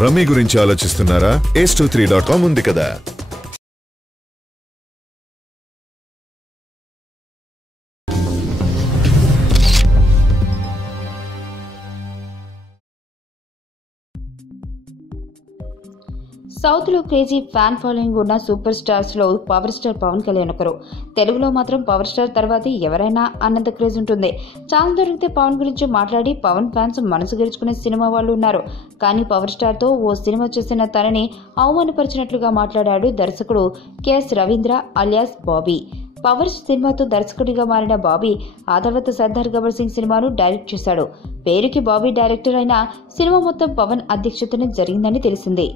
Rummy గురించి ఆలోచిస్తున్నారా? ace23.com ఉంది కదా. సౌత్ లో క్రేజీ ఫ్యాన్ ఫాలోయింగ్ ఉన్న సూపర్ స్టార్స్ లో పవర్ స్టార్ పవన్ కళ్యాణ్ ఒకరు. తెలుగులో మాత్రం పవర్ స్టార్ తర్వాత ఎవరైనా అన్నంత క్రేజ్ ఉంటుంది. ఛాన్స్ దొరికితే పవన్ గురించి మాట్లాడి పవన్ ఫ్యాన్స్ మనసు గెలుచుకునే సినిమా వాళ్ళు ఉన్నారు. కానీ పవర్ స్టార్ తో ఓ సినిమా చేసిన తనని అవమానపరిచినట్లుగా మాట్లాడాడు దర్శకుడు కెఎస్ రవీంద్ర అలియాస్ బాబీ. పవర్ సినిమాతో దర్శకుడిగా మారిన బాబీ ఆ తర్వాత సర్దార్ గబ్బర్ సింగ్ సినిమాను డైరెక్ట్ చేశాడు. పేరుకి బాబీ డైరెక్టర్ అయినా సినిమా మొత్తం పవన్ అధ్యక్షతనే జరిగిందని తెలిసింది.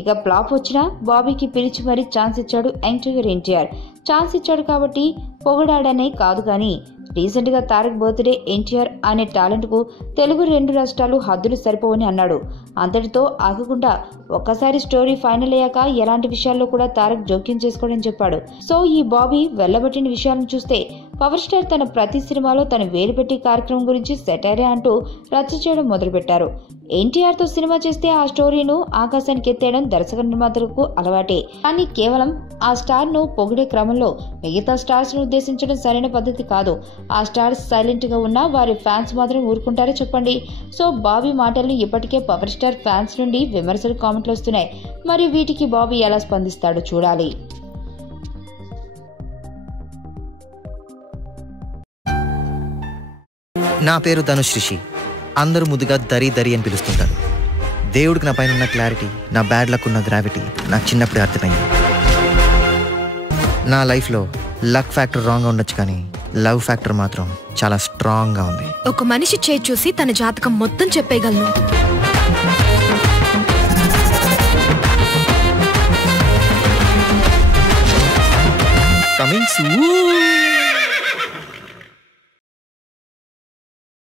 ఇక ఫ్లాప్ వచ్చినా బాబీకి పిలిచి మరీ ఛాన్స్ ఇచ్చాడు యంగ్ ఎన్టీఆర్. ఛాన్స్ ఇచ్చాడు కాబట్టి పొగడాడనే కాదు కానీ రీసెంట్ గా తారక్ బర్త్డే ఎన్టీఆర్ అనే టాలెంట్ కు తెలుగు 2 రాష్ట్రాలు హద్దులు సరిపోవని అన్నాడు. అంతటితో ఆగకుండా ఒక్కసారి స్టోరీ ఫైనల్ అయ్యాక ఎలాంటి విషయాల్లో కూడా తారక్ జోక్యం చేసుకోవడం చెప్పాడు. సో ఈ బాబీ వెళ్లబట్టిన విషయాలను చూస్తే పవర్ స్టార్ తన ప్రతి సినిమాలో తన వేలు పెట్టి కార్యక్రమం గురించి సెటైరే అంటూ రచ్చ చేయడం మొదలుపెట్టారు. ఎన్టీఆర్ తో సినిమా చేస్తే ఆ స్టోరీను ఆకాశానికి ఎత్తేయడం దర్శక నిర్మాతలకు అలవాటే. కానీ కేవలం ఆ స్టార్ ను పొగిడే క్రమంలో మిగతా స్టార్స్ ను ఉద్దేశించడం సరైన పద్ధతి కాదు. ఆ స్టార్స్ సైలెంట్ గా ఉన్నా వారి ఫ్యాన్స్ మాత్రం ఊరుకుంటారో చెప్పండి. సో బాబీ మాటలను ఇప్పటికే పవర్ స్టార్ ఫ్యాన్స్ నుండి విమర్శలు కామెంట్లు వస్తున్నాయి. మరి వీటికి బాబీ ఎలా స్పందిస్తాడో చూడాలి. నా పేరు ధనుష్ రిషి. అందరూ ముద్దుగా దరి దరి అని పిలుస్తుంటారు. దేవుడికి నా పైన ఉన్న క్లారిటీ, నా బ్యాడ్ లక్ ఉన్న గ్రావిటీ నాకు చిన్నప్పుడే అర్థమైంది. నా లైఫ్లో లక్ ఫ్యాక్టర్ రాంగ్గా ఉండొచ్చు కానీ లవ్ ఫ్యాక్టర్ మాత్రం చాలా స్ట్రాంగ్గా ఉంది. ఒక మనిషి చేయి చూసి తన జాతకం మొత్తం చెప్పేయగలను. Coming soon.